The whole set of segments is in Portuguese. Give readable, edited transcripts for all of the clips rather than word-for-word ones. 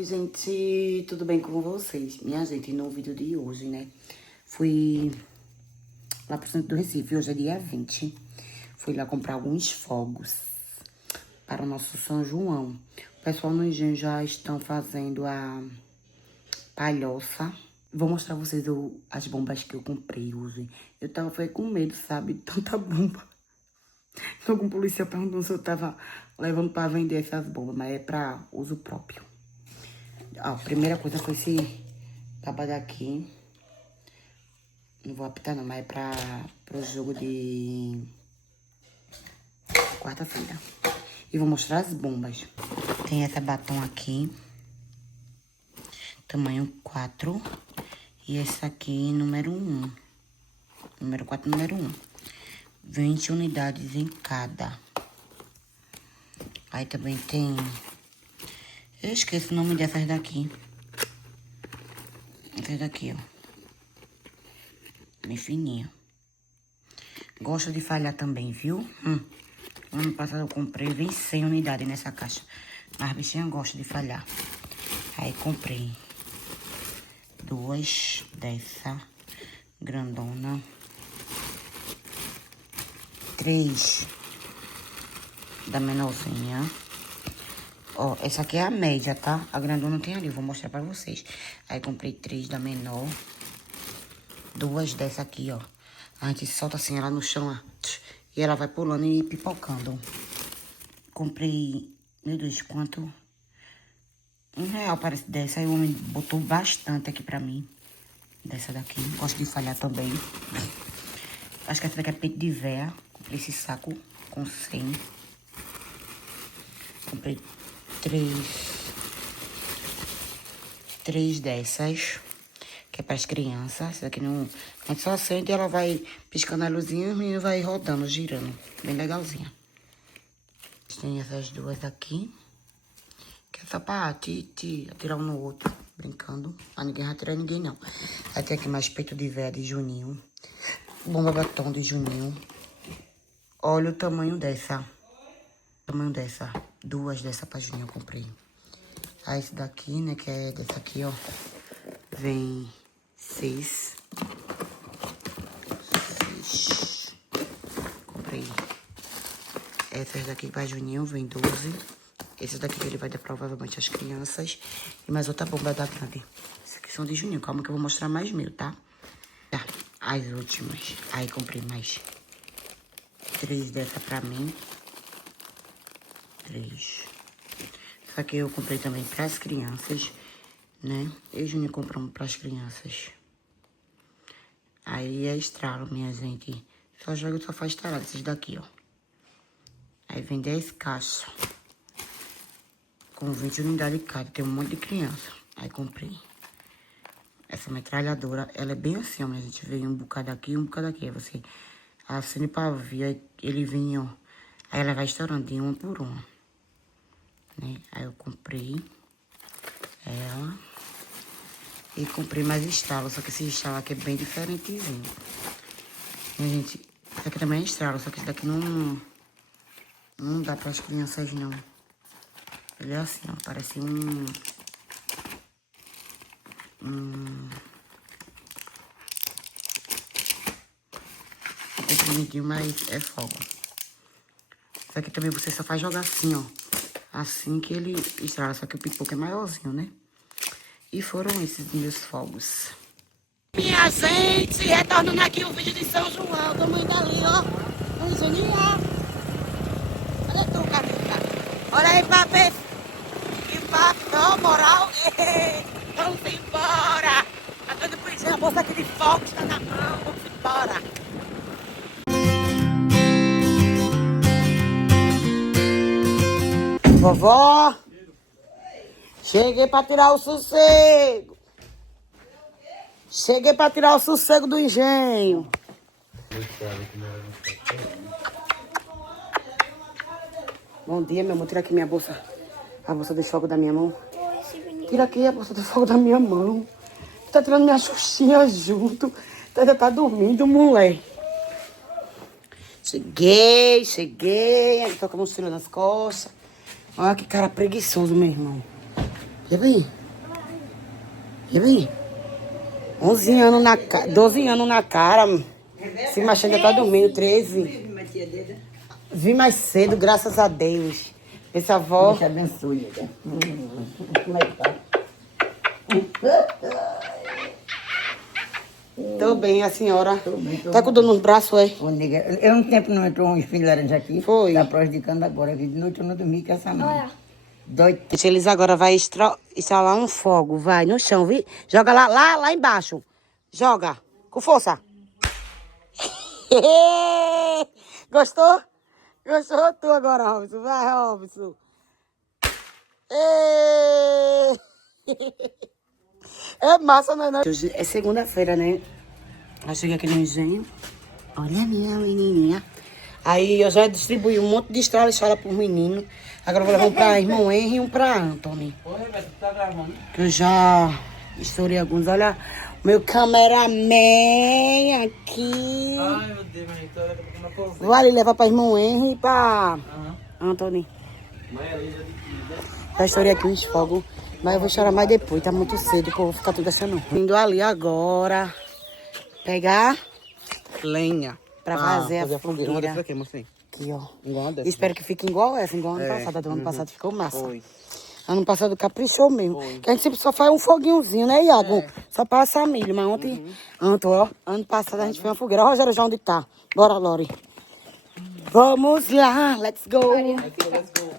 Oi, gente, tudo bem com vocês? Minha gente, no vídeo de hoje, né? Fui lá pro centro do Recife, hoje é dia 20. Fui lá comprar alguns fogos para o nosso São João. O pessoal no engenho já estão fazendo a palhoça. Vou mostrar pra vocês as bombas que eu comprei hoje. Foi com medo, sabe? Tanta bomba. Algum policial perguntando se eu tava levando pra vender essas bombas, mas é pra uso próprio. Ó, a primeira coisa foi esse babado aqui. Não vou apitar não, mas é pro jogo de quarta-feira. E vou mostrar as bombas. Tem essa batom aqui, tamanho 4. E esse aqui, número 1. Número 4, número 1. 20 unidades em cada. Aí também tem... Eu esqueço o nome dessas daqui. Essas daqui, ó. Bem fininha. Gosto de falhar também, viu? Ano passado eu comprei, vem 100 unidades nessa caixa. Mas a bichinha gosta de falhar. Aí comprei 2 dessa grandona. 3 da menorzinha. Ó, essa aqui é a média, tá? A grandona tem ali, vou mostrar pra vocês. Aí comprei 3 da menor. 2 dessa aqui, ó. A gente solta assim ela no chão, ó. E ela vai pulando e pipocando. Comprei, meu Deus, quanto? R$1 parece dessa. Aí o homem botou bastante aqui pra mim. Dessa daqui. Gosto de falhar também. Acho que essa daqui é peito de véia. Comprei esse saco com 100. Comprei 3 dessas. Que é para as crianças. Essa daqui não... A gente só acende e ela vai piscando a luzinha e o menino vai rodando, girando. Bem legalzinha. Tem essas duas aqui. Que é só pra atirar um no outro. Brincando. Ah, ninguém vai atirar ninguém, não. Aí tem aqui mais peito de véia de Juninho. Bomba batom de Juninho. Olha o tamanho dessa. Tamanho dessa. 2 dessa pra Juninho eu comprei. Aí esse daqui, né, que é dessa aqui, ó. Vem 6. Comprei essas daqui pra Juninho, vem 12. Esses daqui que ele vai dar provavelmente às crianças. E mais outra bomba da grande. Essas aqui são de Juninho, calma que eu vou mostrar mais mil, tá? Tá, as últimas. Aí comprei mais 3 dessa pra mim. 3. Isso aqui eu comprei também pras crianças, né? Eu e Juninho compramos pras crianças. Aí é estralo, minha gente. Só joga e só faz estralado, esses daqui, ó. Aí vem 10 caixas. Com 20 unidades cada. Tem um monte de criança. Aí comprei. Essa metralhadora, ela é bem assim, ó, minha gente. Veio um bocado aqui e um bocado aqui. Aí você acende pra ver, aí ele vinha, ó. Aí ela vai estourando de uma por uma. Né? Aí eu comprei ela. E comprei mais estralo, só que esse estralo aqui é bem diferentezinho. Minha gente, esse aqui também é estralo, só que esse daqui não dá para as crianças, não. Ele é assim, ó, parece é comprimidinho, mas é fogo. Esse aqui também você só faz jogar assim, ó. Assim que ele estrala, só que o pipoco é maiorzinho, né? E foram esses meus fogos. Minha gente, retornando aqui o vídeo de São João. Tamo indo ali, ó. No Juninho. Olha tu, Camila. Olha aí pra ver. Que passou, moral. Vamos embora. Tá dando pro engenho, a bolsa aqui de fogos tá na mão. Vamos embora. Vovó. Cheguei pra tirar o sossego. Cheguei pra tirar o sossego do engenho. Bom dia, meu amor. Tira aqui minha bolsa. A bolsa de fogo da minha mão. Tira aqui a bolsa de fogo da minha mão. Tá tirando minha xuxinha junto. Ainda tá dormindo, moleque. Cheguei. Aí tô com a mochila nas costas. Olha que cara preguiçoso, meu irmão. E bem? E bem? 11 anos na cara, 12 anos na cara. Se machando ainda tá dormindo, 13. Vim mais cedo, graças a Deus. Essa avó. Deus te abençoe. Como é que tá? Tô bem, a senhora. Tô bem, tô Tá com dor nos braços, é? Ô, nega, eu um tempo não entrou um espinho de laranja aqui. Foi. Tá prejudicando agora. De noite eu não dormi com essa mão. Dói. Eles agora vai instalar um fogo, vai, no chão, viu? Joga lá embaixo. Joga, com força. Gostou? Gostou tu agora, Robson? Vai, Robson. É massa, né? Hoje é segunda-feira, né? Eu cheguei aqui no engenho. Olha a minha menininha. Aí eu já distribuí um monte de estrala para os meninos. Agora eu vou levar um pra irmão Henry e um pra Anthony. Oi, Beto, tu tá gravando? Que eu já estourei alguns. Olha, meu cameraman aqui. Ai, meu Deus, mas então daqui a pouco não vou ver. Vou ali levar pra irmão Henry e pra Anthony. Mãe Elisa de Kida. Já estourei aqui os fogos. Mas eu vou chorar mais depois, tá muito cedo, pô, vou ficar tudo assim não. Indo ali agora pegar Lenha. pra fazer a fogueira. Uma dessas fogueira. aqui, mocinho. Aqui, ó. Igual uma dessas. Espero que fique igual essa, igual ano passado. A do ano passado ficou massa. Foi. Ano passado caprichou mesmo. Que a gente sempre só faz um foguinhozinho, né, Iago? Só pra assar milho. Mas ontem, ó, ano passado a gente fez uma fogueira. Ó, Rogério, já onde tá? Bora, Lori. Vamos lá, let's go. Let's go.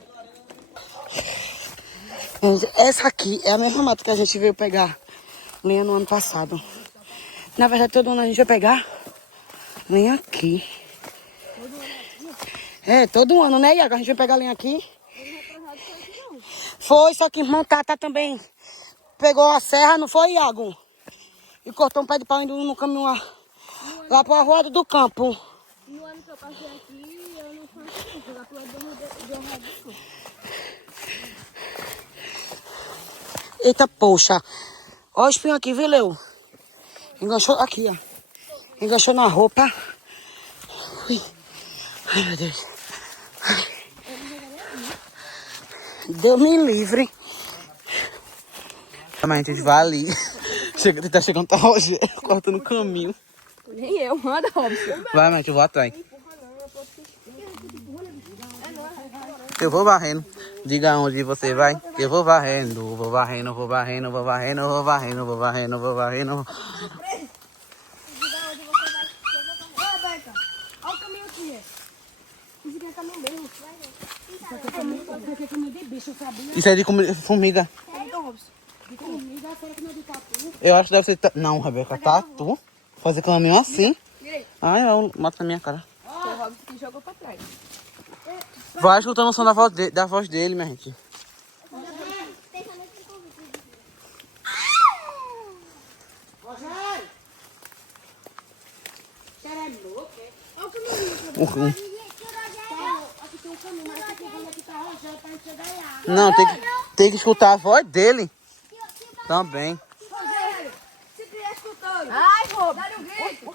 Gente, essa aqui é a mesma mata que a gente veio pegar lenha no ano passado. Na verdade, todo ano a gente vai pegar lenha aqui. É, todo ano, né, Iago? A gente vai pegar lenha aqui. Foi, só que irmão Tata também pegou a serra, não foi, Iago? E cortou um pé de pau indo no caminho lá pra rua do campo. No ano que eu passei aqui, eu não faço isso, lá pro lado do campo. Eita, poxa. Ó o espinho aqui, viu, Leo? Enganchou aqui, ó. Enganchou na roupa. Ui. Ai, meu Deus. Ai. Deus me livre. Mas a gente vai ali. Tá chegando, tá Rogério cortando o caminho. Nem eu, manda, Robson. Vai, mas eu vou atrás. Eu vou varrendo. Diga onde você vai. Eu vou varrendo, vou varrendo, vou varrendo, vou varrendo, vou varrendo, vou varrendo, vou varrendo. Olha o caminho aqui. Isso aqui é caminho mesmo. Isso aqui é caminho de bicho, sabia? Isso é de formiga. Então, Robson. De comida, será que não é de tatu? Eu acho que deve ser. Não, Rebeca, tatu. Fazer caminho assim. Ai, eu mato na minha cara. O Robson que jogou pra trás. Vai escutando o som da voz dele, minha gente. Rogério! Você é louco, é? Olha o caminho. Aqui tem um caminho, mas aqui vem aqui tá Rogério pra gente chegar lá. Não, tem que escutar a voz dele. Também. Rogério, se estiver escutando. Ai, Robson. Dá-lhe um grito.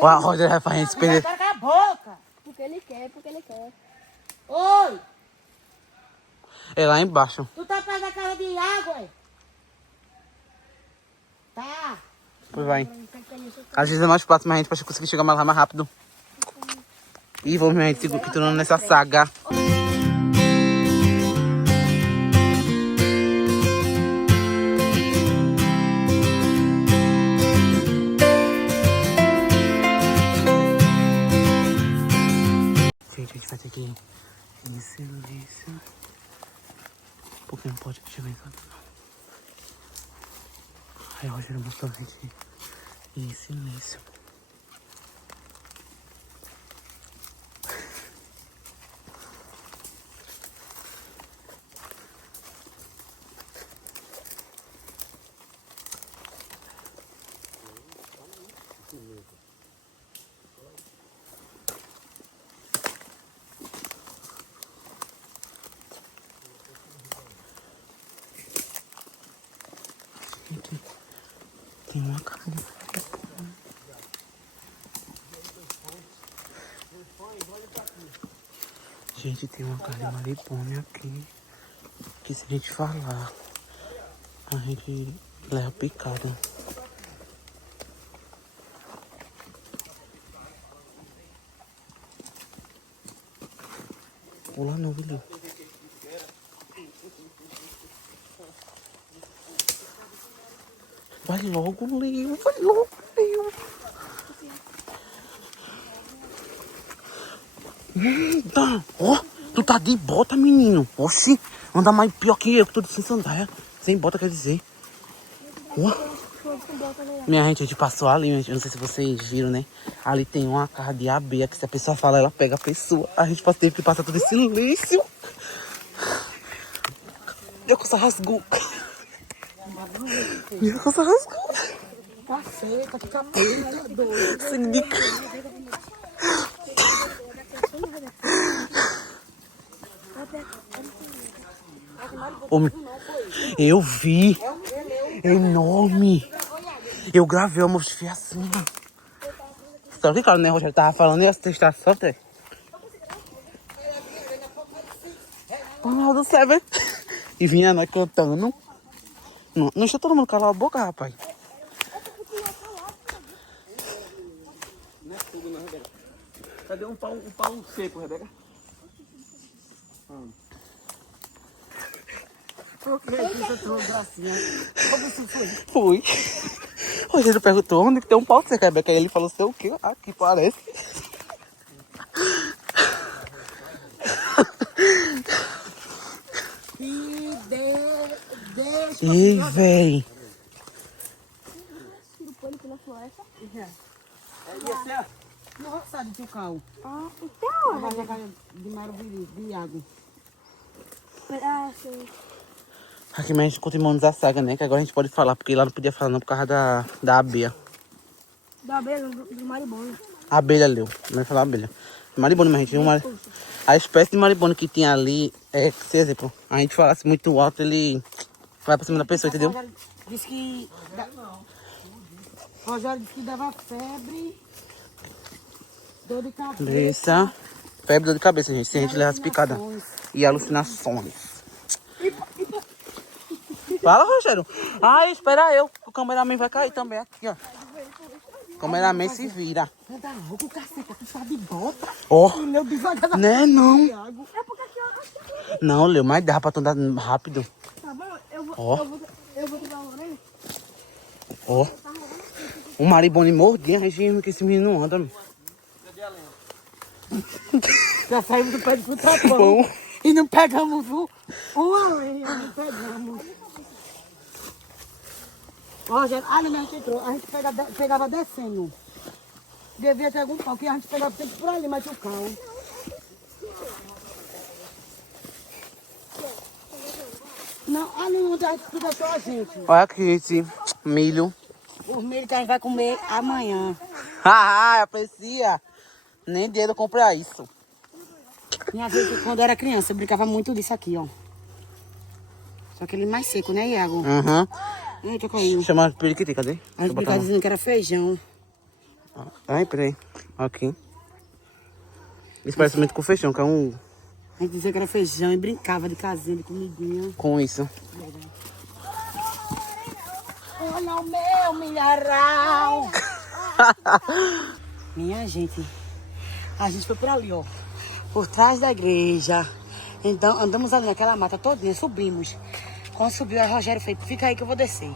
Ó, a Rogério vai fazer a gente se perder. Cala a boca! Porque ele quer, porque ele quer. Oi! É lá embaixo. Tu tá perto da casa de água, é? Tá. Pois vai. Às vezes é mais fácil, mas a gente pode conseguir chegar mais rápido. E vamos, minha gente, continuando nessa saga. Gente, a gente vai ter que ir em silêncio. Porque não pode chegar em casa, não. Aí o Rogério mostrou a gente ir em silêncio. Tem uma cara de Gente, tem uma carne de maribônia aqui. Que se a gente falar, a gente leva picada. Pula não, William. Vai logo, Leo. Vai logo, Leo. Eita. Ó, tu tá de bota, menino. Oxi, anda mais pior que eu, que tô sem sandália. Sem bota, quer dizer. Ó. Minha gente, a gente passou ali, gente. Eu não sei se vocês viram, né? Ali tem uma carra de abelha que se a pessoa fala, ela pega a pessoa. A gente teve que passar tudo em silêncio. Minha coça rasgou. Minha coça rasgou. Tá seca, fica muito doido. Homem, eu vi. É enorme. Eu gravei, eu mostrei assim, ó. Só que, cara, né, Rogério tava falando, ia testar só até. Do céu, velho. E vinha nós cantando. Não deixa todo mundo calar a boca, rapaz. Não é fogo não, Rebeca. Cadê um pau seco, Rebeca? Fui. O Rogério perguntou onde que tem um pau seco, Rebeca. Aí ele falou, sei o quê? Aqui parece. Ei, véi. Tiro pano aqui na floresta. No roçado de cal. Ah, então. Vai jogar de marubiri, de água. Ah, sim. Aqui mais a gente continuamos a saga, né? Que agora a gente pode falar, porque lá não podia falar não por causa da abelha. Da abelha, do maribondo. A abelha, Leo. Não ia falar abelha. Maribona, mas a gente... A espécie de maribona que tinha ali, por exemplo, a gente falasse muito alto, ele vai pra cima da pessoa, entendeu? Rogério disse que... Rogério disse que dava febre, dor de cabeça. Febre, dor de cabeça, gente. Se a gente levar as picadas. E alucinações. Fala, Rogério. Ai, espera eu. O cameraman vai cair também aqui, ó. O cameraman se vira. Anda louco, caceta, tu tá de bota. Ó. E meu devagar. Né, não. É porque aqui eu... Não, Leo, mas dá pra tu andar rápido. Tá bom, eu vou... Ó. Eu vou te dar uma orelha. Ó. O maribone mordinha, a gente que esse menino não anda, meu. Já saímos do pé de frutapão. Bom. E não pegamos uma lenha, não pegamos. Rogério, não, a gente entrou, a gente pegava descendo. Devia ter algum pau, que a gente pegava sempre por ali, mas o cal. Não, ali onde a gente deixou a gente. Olha aqui esse milho. Os milho que a gente vai comer amanhã. Haha, aprecia. Nem dinheiro comprar isso. Minha gente, quando eu era criança, eu brincava muito disso aqui, ó. Só que ele mais seco, né, Iago? Uhum. Eita, caiu. Chama periquiti, cadê? A gente brincava dizendo que era feijão. Ai, peraí. Aqui. Isso parece muito com feijão, que é um... A gente dizia que era feijão e brincava de casinha, de comidinha. Com isso. Olha o meu milharal. Minha gente, a gente foi por ali, ó. Por trás da igreja. Então, andamos ali naquela mata todinha, subimos. Quando subiu, aí Rogério fez, fica aí que eu vou descer.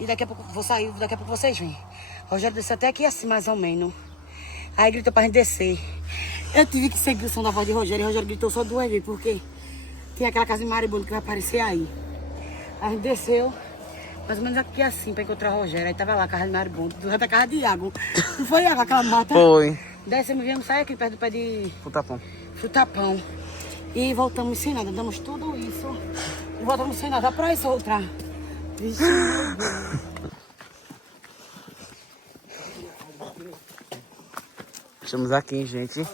E daqui a pouco vou sair, daqui a pouco vocês vêm. Rogério desceu até aqui assim, mais ou menos. Aí gritou pra gente descer. Eu tive que seguir o som da voz de Rogério. E Rogério gritou só 2 vezes, porque tem aquela casa de maribondo que vai aparecer aí. A gente desceu, mais ou menos aqui assim, pra encontrar o Rogério. Aí tava lá a casa de maribondo, durante a casa de Iago. Não foi, Iago, aquela mata? Foi. Descemos, viemos sair aqui perto do pé de Frutapão. Frutapão. E voltamos sem nada, damos tudo isso. E voltamos sem nada pra isso outra. Vixe, meu Deus. Estamos aqui, gente.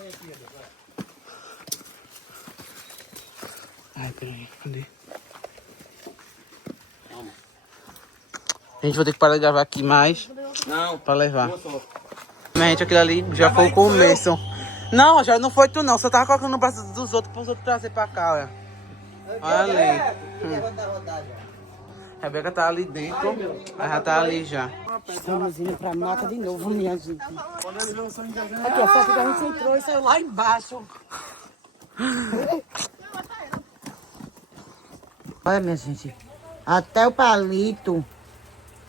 Ai, peraí, cadê? A gente vai ter que parar de gravar aqui mais. Não. Pra levar. Boa sorte. Gente, aquilo ali já foi o começo Não, Rogério, não foi tu não. Você tava colocando no braço dos outros pros outros trazer pra cá, olha. Olha ali. Rebeca tá ali dentro. Ela já tá ali já. Estamos indo pra mata de novo, minha gente. Aqui, a festa que a gente entrou e saiu lá embaixo. Olha, minha gente. Até o palito.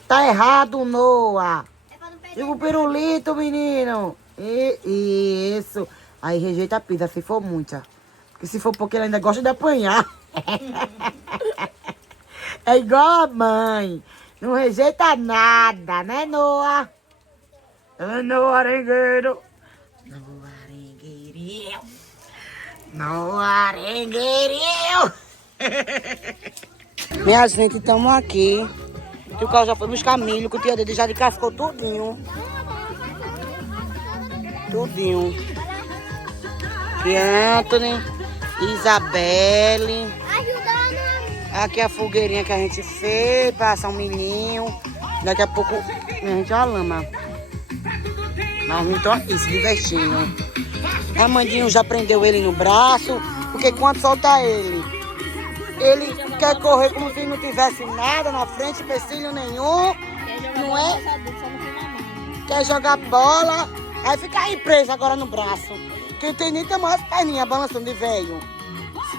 Tá errado, Noah. E o pirulito, menino. Isso. Aí rejeita a pizza, se for muita. Porque se for porque ele ainda gosta de apanhar. É igual a mãe. Não rejeita nada, né, Noah? No arengueiro. No arengueirinho. No arengueirinho. Minha gente, estamos aqui. Que o carro já foi buscar milho, que o tia dele já descascou tudinho. Tudinho. E Anthony, Isabelle. Aqui é a fogueirinha que a gente fez, passar um milhinho. Daqui a pouco a gente vai lama. Mas não estão aqui se divertindo. A Mandinho já prendeu ele no braço, porque quando solta ele quer correr como se não tivesse nada na frente, empecilho nenhum. Não é? Quer jogar bola, aí fica aí preso agora no braço. Quem tem nem tamanho as perninhas balançando de velho.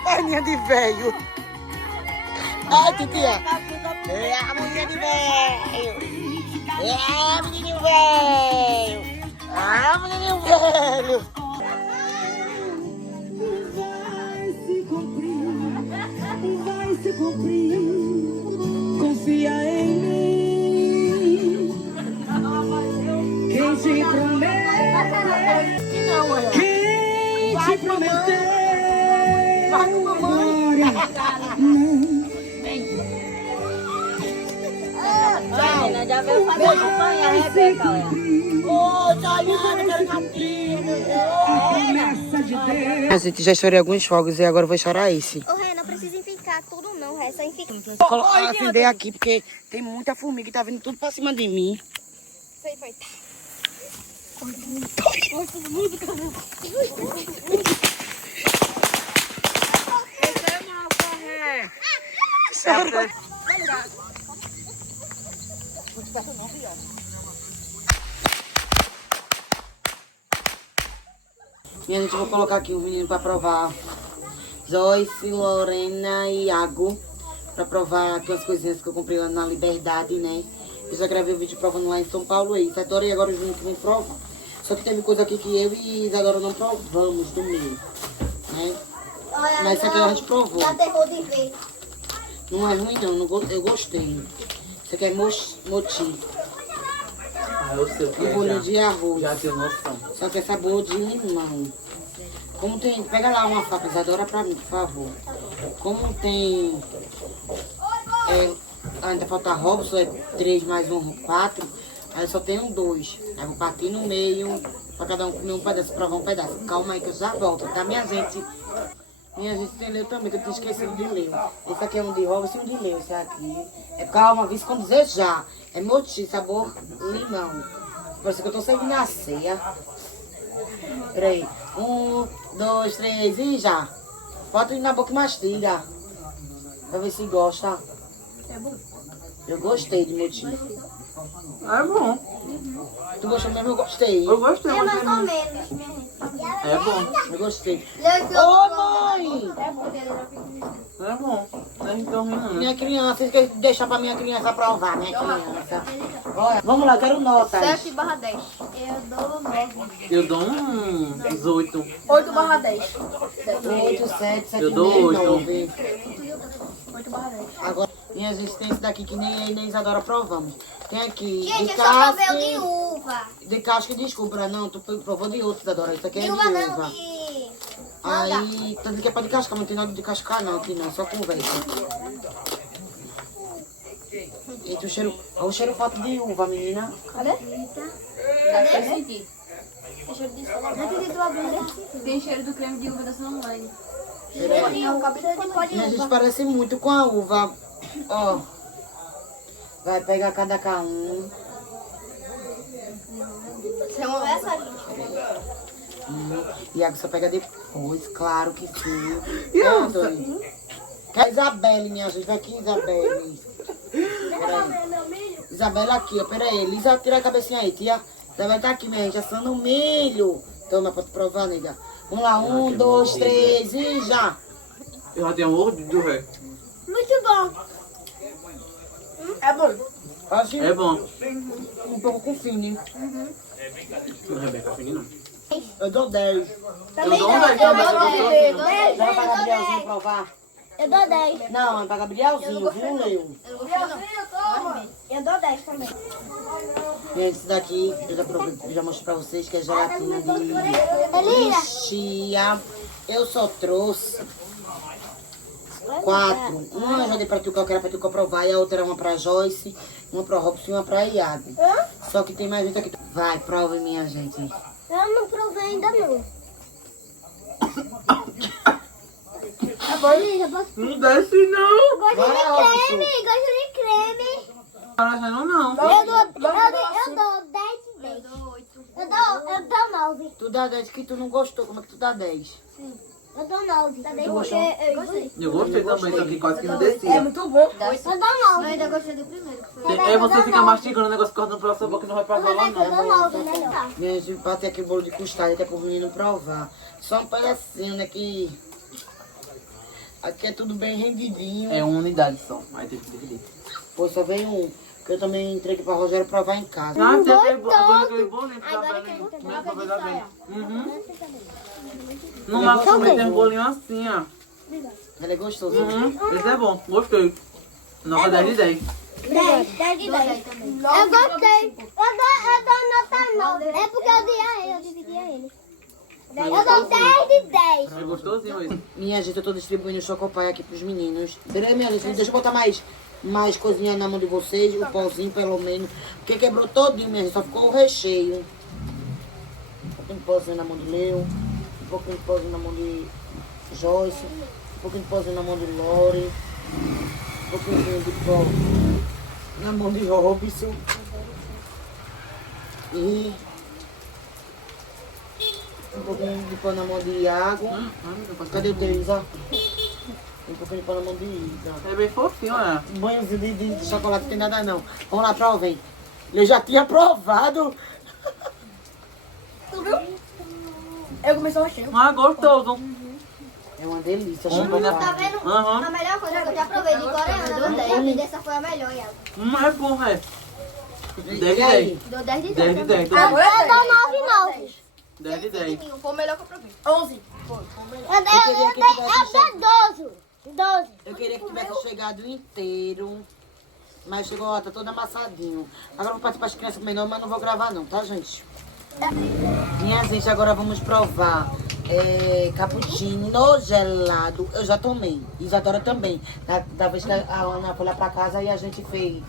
Perninha de velho. Ai, titia. É a mulher de velho. É a menina velho. Ah, menino velho. Vai se cumprir. Confia em mim. Quem te promete. Quem te prometeu. Já veio fazer campanha, Rebeca, olha. Ô, Diana, quero capinha. A promessa de Deus. A gente já chorei alguns fogos e agora eu vou chorar esse. Ô, Ré, não precisa ficar tudo não, Ré, só ficar. Vou acender aqui porque tem muita formiga que tá vindo tudo pra cima de mim. Isso aí foi. Minha gente, eu vou colocar aqui os meninos pra provar. Joyce, Lorena e Iago. Pra provar aqui as coisinhas que eu comprei lá na Liberdade, né? Eu já gravei o vídeo provando lá em São Paulo. E Isadora e agora o Júnior que vem provar. Só que teve coisa aqui que eu e Isadora não provamos do meio, né? Olha, Mas isso aqui a gente provou. dá terror de ver. Não é ruim não, eu gostei. Isso aqui é moti. Ah, eu sei o que Um é bolinho já. de arroz. Já tenho noção. Só que é sabor de limão. Como tem... Pega lá uma faca, Isadora, pra mim, por favor. Como tem... ainda falta Robson, é 3 mais 1, 4. Aí só tem 2. Aí eu vou partir no meio, pra cada um comer um pedaço, provar um pedaço. Calma aí que eu já volto, tá, minha gente? Minha gente tem leu também, que eu tinha esquecido de ler. Esse aqui é um de Robson e um de leu, esse aqui. É calma, vice com desejar. É moti, sabor limão. Parece que eu tô saindo na ceia. Peraí. 1, 2, 3 e já. Bota ele na boca e mastiga. Pra ver se gosta. É bom. Eu gostei de moti. É bom. Tu gostou mesmo? Eu gostei. Eu gostei. É mais ou menos, minha gente. É bom. Eu gostei. Ô, Ô, mãe! É bom. Não é tão ruim, não. Minha criança, deixa pra minha criança provar, minha criança. Olha, vamos lá, quero notas. 7/10. Eu dou 9. Eu dou uns 8. 8/10. 8, 7, 7, Eu dou 8. 9. 8/10. Agora, minha gente, tem esse daqui que nem eu e nem Isadora provamos. Tem aqui Gente, de eu só provei o de casca. uva. De casca e desculpa, não, tu provou de outro, Isadora. Isso aqui é De de uva não, uva. de... Aí, tanto que é pra de cascar, mas não tem nada de cascar não, aqui não, só conversa. Eita, o cheiro, olha o cheiro forte de uva, menina. Cadê? Cadê? Senti. Tem cheiro de sola. Não acredito abrindo. Tem cheiro do creme de uva da São Online. Peraí. O capítulo de pó de Minha gente uva. parece muito com a uva. Ó. Vai pegar cada um. Você é uma essa, gente. Iago só pega depois, claro que sim. Quer Isabelle, minha gente? Vai aqui, Isabelle. Peraí. Isabelle aqui, ó. Pera aí. Lisa, tira a cabecinha aí, tia. Isabelle tá aqui, minha gente, assando milho. Toma pra tu provar, nega. Vamos lá, 1, 2, 3 e já. Eu já tenho mordido, velho. Muito bom. É bom. Acho É bom. um pouco com fine. Não, Rebeca, fininho não. Eu dou 10. Também dou dou um 10, eu também, dou eu 10. dou 10, Dá pra eu dou Gabrielzinho 10. provar? Eu dou 10. Não, é pra Gabrielzinho, viu, Leo? Eu dou 10 também. Gente, esse daqui, eu já mostrei pra vocês que é gelatina de Elira. chia. Eu só trouxe 4. Uma eu já dei pra Tuca, que era pra Tuca provar, e a outra era uma pra Joyce, uma pra Robson e uma pra Iago. Só que tem mais gente aqui. Vai, prova, minha gente. Eu não provei ainda não. Não desce, não. Gosto Vai, de Robson. creme, gosto de creme. Não, não. Eu dou 10 de 10. Eu dou 9. Tu dá 10 que tu não gostou, como é que tu dá 10? Eu dou 9. Tu gostou? Eu gostei. Eu gostei também, só que quase que não descia. muito bom. Eu dou 9. Eu ainda gostei do primeiro. Aí você fica mastigando o negócio cortando pela sua boca e não vai pra lá, Eu não. dou 9, melhor. Gente, pra ter aqui bolo de custarda, que é pro menino provar. Só um pedacinho, né, que... Aqui é tudo bem rendidinho. É uma unidade só, aí tem que dividir. Pô, só veio um. Que eu também entreguei pra Rogério provar em casa. Ah, tem aquele bolinho pra Agora dar que eu vou bem. pegar Pra de dar saia. bem. No Marcos também tem um bolinho assim, ó. Ele é gostoso. Esse é bom, gostei. Nota 10 de 10. 10 de 10. Eu gostei. Eu dou nota 9. É porque eu dei a ele, eu dividi a ele. Eu dou 10 de 10. É gostosinho esse. Minha gente, eu tô distribuindo o Chocopai aqui pros meninos. Peraí, minha gente, deixa eu botar mais coisinha na mão de vocês, o pauzinho pelo menos. Porque quebrou todinho, minha gente, só ficou o recheio. Um pouquinho de pauzinho na mão de Leo, um pouquinho de pauzinho na mão de Joyce, um pouquinho de pauzinho na mão de Lore, um pouquinho de pó na mão de Robson. E um pouquinho de pó na mão de Iago. Cadê o deles, ó? Um pouquinho de pó na mão de Isa. É bem fofinho, né? Um banhozinho de chocolate não tem nada não. Vamos lá, provem. Eu já tinha provado. Eu comecei a achar. Ah, gostoso. É uma delícia, Tá chocolate. vendo? Aham. A melhor coisa que eu já provei de coreana, eu dou 10. E dessa foi a melhor, Iago. É bom, é. 10 de E 10. aí? Dou 10 de 10. 10 de 10. Eu dou 9 9. 10 de 10. Foi o melhor que eu provei. 11. Eu dou 12. Eu queria que tivesse chegado inteiro. Mas chegou, ó, tá todo amassadinho. Agora eu vou partir para as crianças menores, mas não vou gravar não, tá, gente? Minha gente, agora vamos provar cappuccino gelado. Eu já tomei. Isadora também. Da vez que a Ana foi lá pra casa e a gente fez.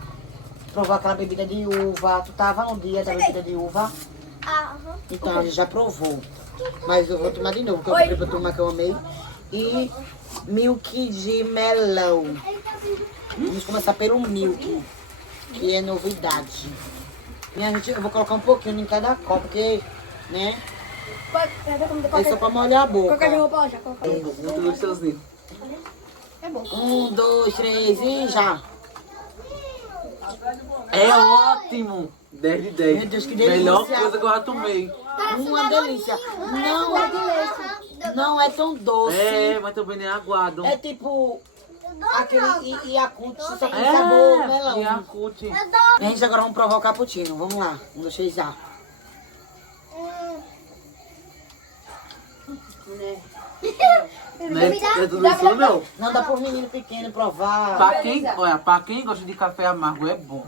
Provou aquela bebida de uva. Tu tava no dia da bebida de uva? Aham. Então, a gente já provou. Mas eu vou tomar de novo, porque eu comprei pra tomar que eu amei. E milk de melão. Vamos começar pelo milk, que é novidade. Minha gente, eu vou colocar um pouquinho em cada copo, porque, né? É só pra molhar a boca. Muito gostosinho. 1, 2, 3 e já. É ótimo. 10 de 10. Meu Deus, que delícia. Melhor coisa que eu já tomei. Uma delícia. Não é tão doce. É, mas também nem aguado. É tipo aquele Yakult, só que É, sabor melão. Yakult. A gente agora vamos provar o cappuccino. Vamos lá. 1, 2, 3 já. Não é tudo isso, não. Não dá pro menino pequeno provar. Pra quem gosta de café amargo, é bom.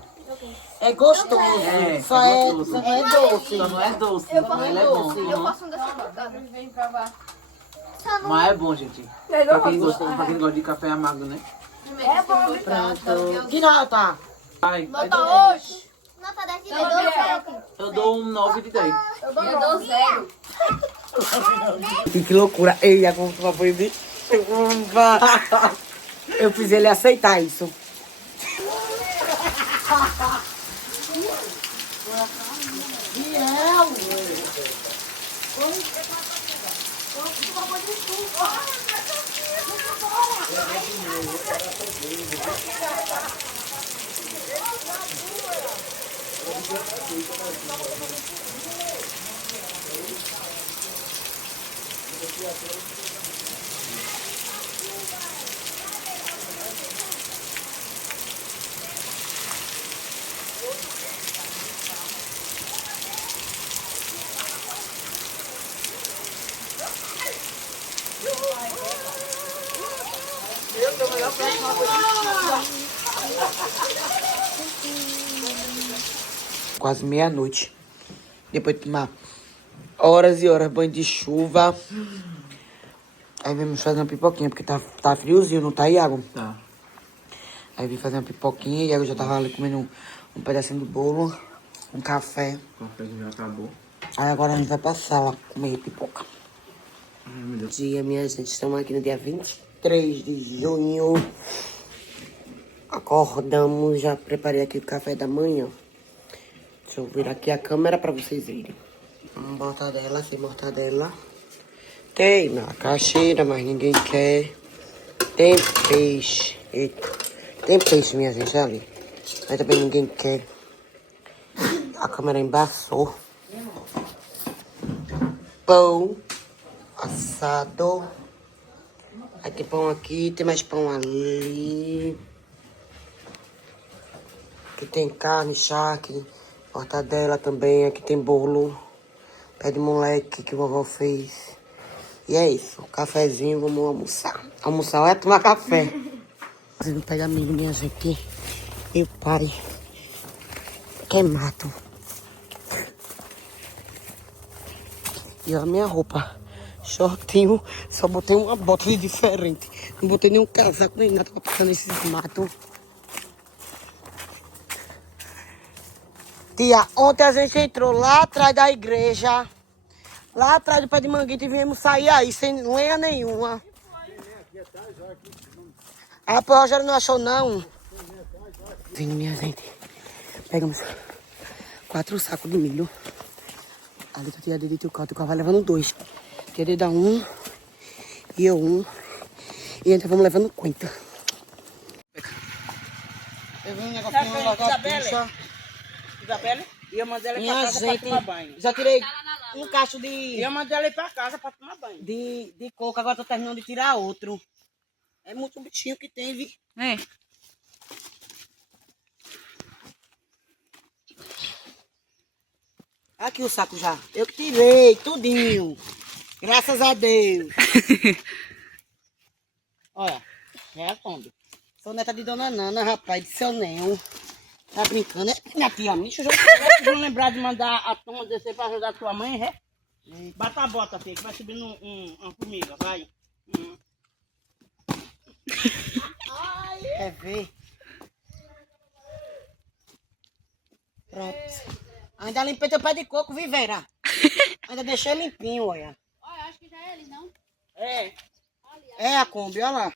É gostoso. É, Só é é, gostoso. só não é doce. Só não é doce, Eu mas posso- ele é bom. Eu Uhum. faço um dessa boca. Vem provar. Mas é bom, gente. Pra quem gosta de café amargo, né? É bom. Pronto. Que nota? Vai. Nota hoje. Nota 10 de 10. Eu dou um 9 de 10. Eu dou 0. Que loucura. Ei, a conta foi de uva. Eu fiz ele aceitar isso. Quase meia-noite. Depois de tomar horas e horas banho de chuva. Aí vimos fazer uma pipoquinha, porque tá friozinho, não tá, Iago? Tá. Aí vim fazer uma pipoquinha e Iago já tava ali comendo um pedacinho do bolo, um café. O café já acabou. Aí agora a gente vai pra sala comer pipoca. Ai, meu Deus. Dia, minha gente, estamos aqui no dia 23 de junho. Acordamos, já preparei aqui o café da manhã. Deixa eu virar aqui a câmera pra vocês verem. Mortadela, sem mortadela. Tem macaxeira, mas ninguém quer. Tem peixe. Eita. Tem peixe, minha gente, ali. Mas também ninguém quer. A câmera embaçou. Pão assado. Aí tem pão aqui, tem mais pão ali. Aqui tem carne, charque, mortadela também. Aqui tem bolo. Pé de moleque que a vovó fez. E é isso. Cafezinho, vamos almoçar. Almoçar é tomar café. Fazendo pé de amigo, minha gente. E o pai. Que mato. E a minha roupa. Shortinho. Só botei uma bota de diferente. Não botei nenhum casaco nem nada pra passar nesses matos. Tia, ontem a gente entrou lá atrás da igreja. Lá atrás do pé de manguito e viemos sair aí, sem lenha nenhuma. Ah, pô, o Rogério não achou, não. Vindo, minha gente. Pegamos 4 sacos de milho. Ali tá a tia Dede e o Tio vai levando 2. Tia Dede dá 1 e eu 1. E então vamos levando 50. Eu vi um negocinho lá da puxa. Isabela, ia mandar ela ir pra Minha casa gente, pra tomar banho. já tirei um cacho de Ia mandar ela ir pra casa pra tomar banho. de coco, agora tô terminando de tirar outro. É muito bichinho que tem, vi. É. Aqui o saco já. Eu que tirei, tudinho. Graças a Deus. Olha, é a Kombi. Sou neta de Dona Nana, rapaz, de seu Neo. Tá brincando? É minha tia, Micho. Não lembrar de mandar a turma descer pra ajudar a tua mãe, é? Bata a bota, filho, que vai subindo uma formiga, vai. Quer ver? Pronto. Ainda limpei teu pé de coco, Vivera. Ainda deixei limpinho, olha. Olha, acho que já é ele, não? É. É a Kombi, olha lá.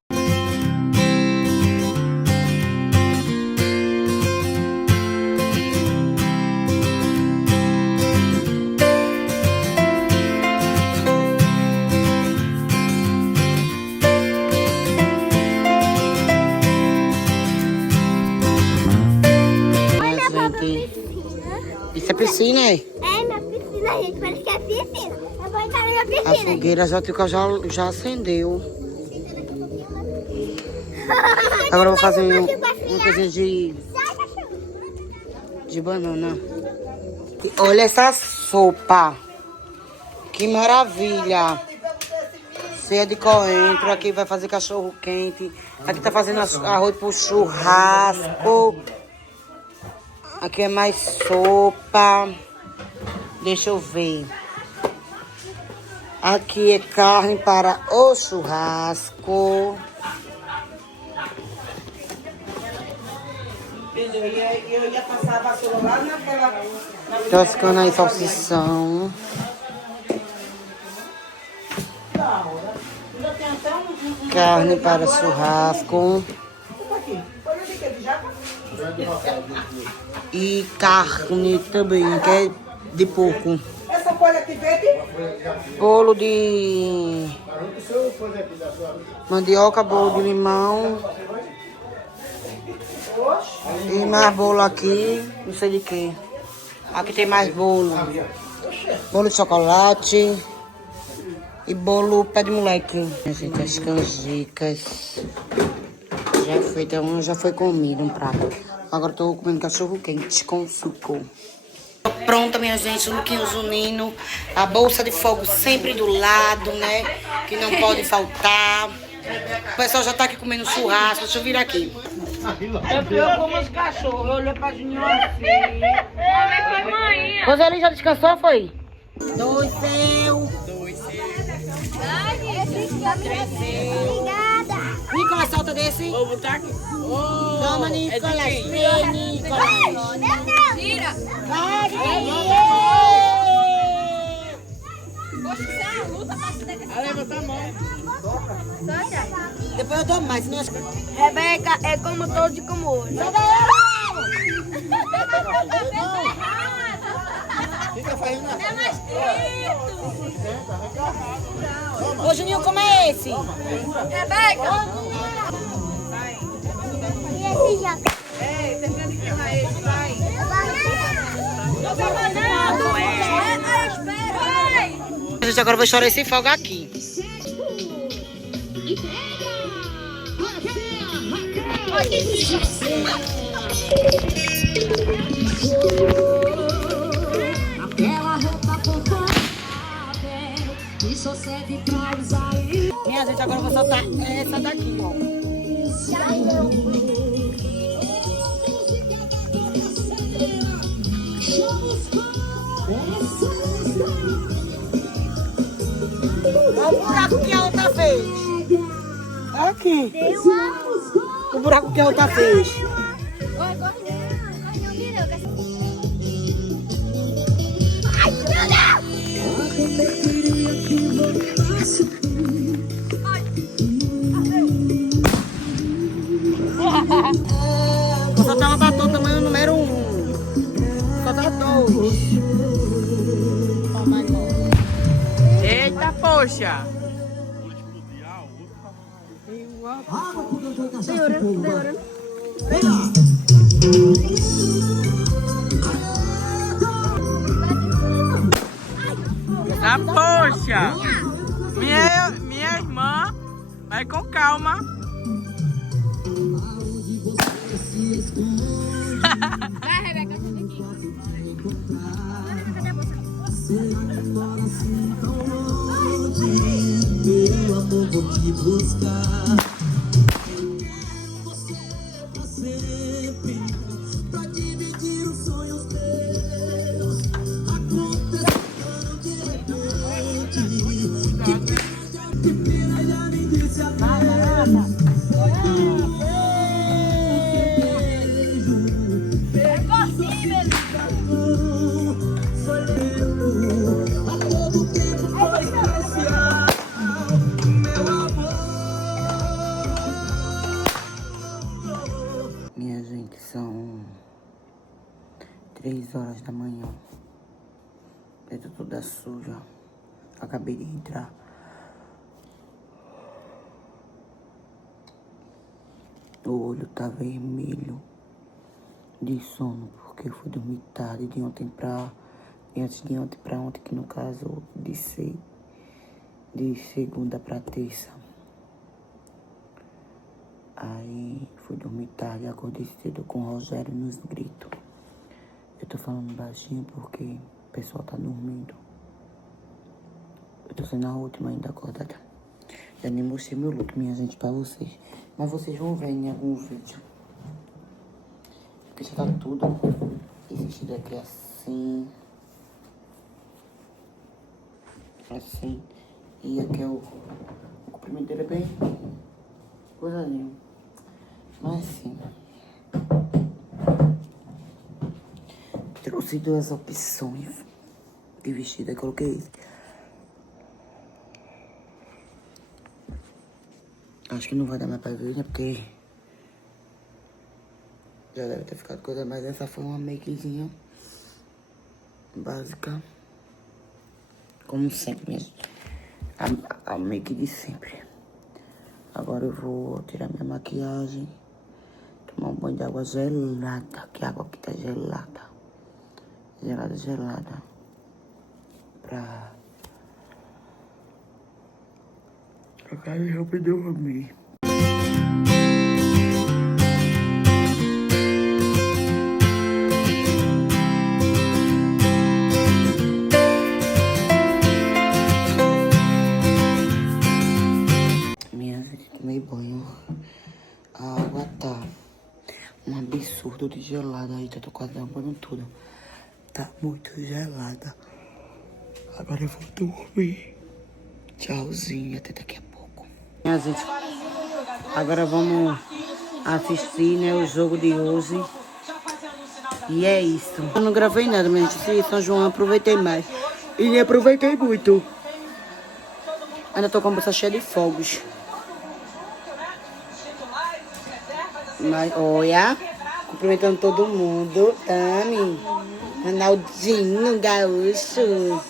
Isso é piscina, é? É minha piscina, gente. Parece que é piscina. Eu vou entrar na minha A piscina. fogueira já acendeu. Agora eu vou fazer uma coisinha de banana. E olha essa sopa. Que maravilha. Cheia de coentro. Aqui vai fazer cachorro quente. Aqui tá fazendo arroz pro churrasco. Aqui é mais sopa. Deixa eu ver. Aqui é carne para o churrasco. Eu ia passar a vassoura lá naquela... Toscando aí salsichão. Carne para churrasco. E carne também, que é de porco. Bolo de mandioca, bolo de limão. E mais bolo aqui, não sei de que. Aqui tem mais bolo. Bolo de chocolate. E bolo pé de moleque. Gente, as canjicas. Já foi comido um prato. Agora tô comendo cachorro quente com suco. Pronta, minha gente, o lookinho junino. A bolsa de fogo sempre do lado, né? Que não pode faltar. O pessoal já tá aqui comendo churrasco. Deixa eu vir aqui. Eu como os cachorros, eu olhei pra Juninho assim. Foi mãe. Roseli já descansou, foi? 2 seu. Obrigada. Nicolas, solta desse. Vou botar aqui. Toma, Nicolas. Vem, Nicolas. Tira. Poxa, isso é uma luta pra se Ah, levanta a mão. Depois eu dou mais, senão... Rebeca é como todos e como hoje. Fica fazendo nada. É mais querido. Ô, Juninho, como é esse? Rebeca. E esse já? Não vai mandando. Espera. Gente, agora eu vou chorar esse fogo aqui. Minha gente, agora eu vou soltar essa daqui, ó. Olha o buraco que a outra fez. Aqui. O buraco que a outra fez. Vou soltar uma batom tamanho número 1. Vou soltar 2. Eita, poxa. Ah, poxa. Minha irmã vai com calma. Vai, Rebeca, ajuda aqui. Cadê a bolsa? Meu amor, vou te buscar. Pra dividir os sonhos teus. Aconteceu de repente. Que pena, já nem disse adeus. É possível. Foi eu. A todo tempo foi especial. Meu amor. Minha gente, são 3 horas da manhã. Eu tô toda suja. Acabei de entrar. O olho tá vermelho de sono, porque eu fui dormir tarde de ontem pra... E antes de ontem pra ontem, que no caso de segunda pra terça. Aí fui dormir tarde, acordei cedo com o Rogério nos gritos. Eu tô falando baixinho porque o pessoal tá dormindo. Eu tô sendo a última ainda acordada. Já nem mostrei meu look, minha gente, pra vocês. Mas vocês vão ver em algum vídeo. Porque já tá tudo. Esse vestido aqui é assim. Assim. E aqui é o comprimento dele é bem coisadinho. Mas assim. Trouxe 2 opções de vestido. Aí coloquei esse. Acho que não vai dar mais pra ver, né? Porque já deve ter ficado coisa, mas essa foi uma makezinha básica. Como sempre mesmo. A make de sempre. Agora eu vou tirar minha maquiagem. Tomar um banho de água gelada. Que a água aqui tá gelada. Gelada, gelada. Pra eu poder dormir. Minha gente, tomei banho. A água tá um absurdo de gelada aí. Já tô quase derrubando tudo. Tá muito gelada. Agora eu vou dormir. Tchauzinho, até daqui a pouco. Minha gente, agora vamos assistir, né, o jogo de hoje. E é isso. Eu não gravei nada, minha gente. Esse São João eu aproveitei mais. E aproveitei muito. Ainda tô com a bolsa cheia de fogos. Mas, olha, cumprimentando todo mundo. Tami, Ronaldinho, Gaúcho.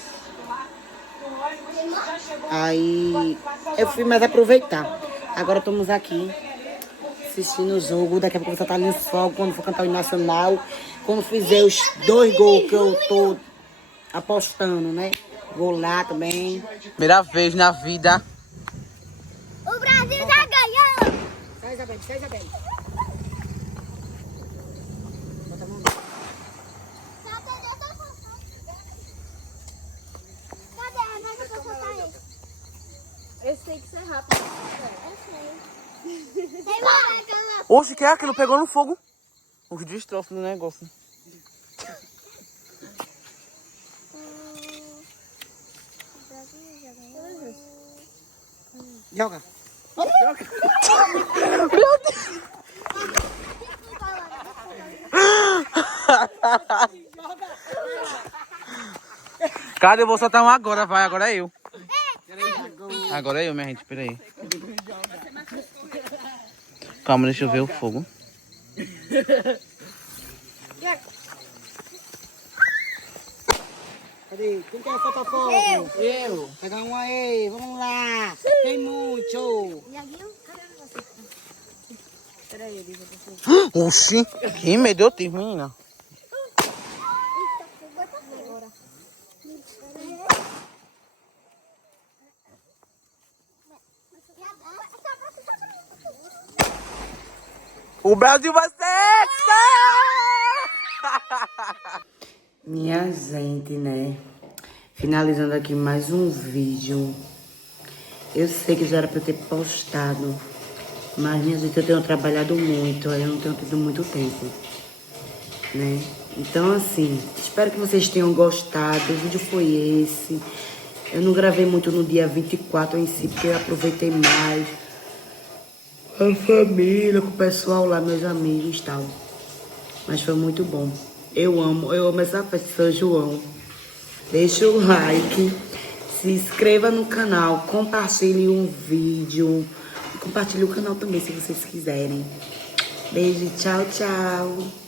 Aí eu fui mais aproveitar. Agora estamos aqui assistindo o jogo. Daqui a pouco você tá ali no fogo. Quando for cantar o Nacional. Quando fizer os 2 gols que eu tô apostando, né? Vou lá também. Primeira vez na vida. O Brasil já ganhou! Sai, Isabel, sai, Isabel. Cadê? Mas eu vou soltar ele. Esse tem que ser rápido. Eu sei. Tem mais aquela. Oxe, que é aquilo? Pegou no fogo. Os destroços do negócio. Joga. Cadê? Eu vou soltar um agora, vai. Agora é eu. Agora é eu, minha gente. Peraí. Calma, deixa eu ver o fogo. Cadê? Quem quer soltar fogo? Eu. Pegar um aí, vamos lá. Tem muito. Oxi, que medo eu tive, menina. O Brasil vai ser! Minha gente, né? Finalizando aqui mais um vídeo. Eu sei que já era pra eu ter postado. Mas, minha gente, eu tenho trabalhado muito. Aí eu não tenho tido muito tempo, né? Então, assim, espero que vocês tenham gostado. O vídeo foi esse. Eu não gravei muito no dia 24 em si, porque eu aproveitei mais a família, com o pessoal lá, meus amigos e tal. Mas foi muito bom. Eu amo essa festa de São João. Deixa o like, se inscreva no canal, compartilhe um vídeo. Compartilhe o canal também, se vocês quiserem. Beijo, tchau, tchau.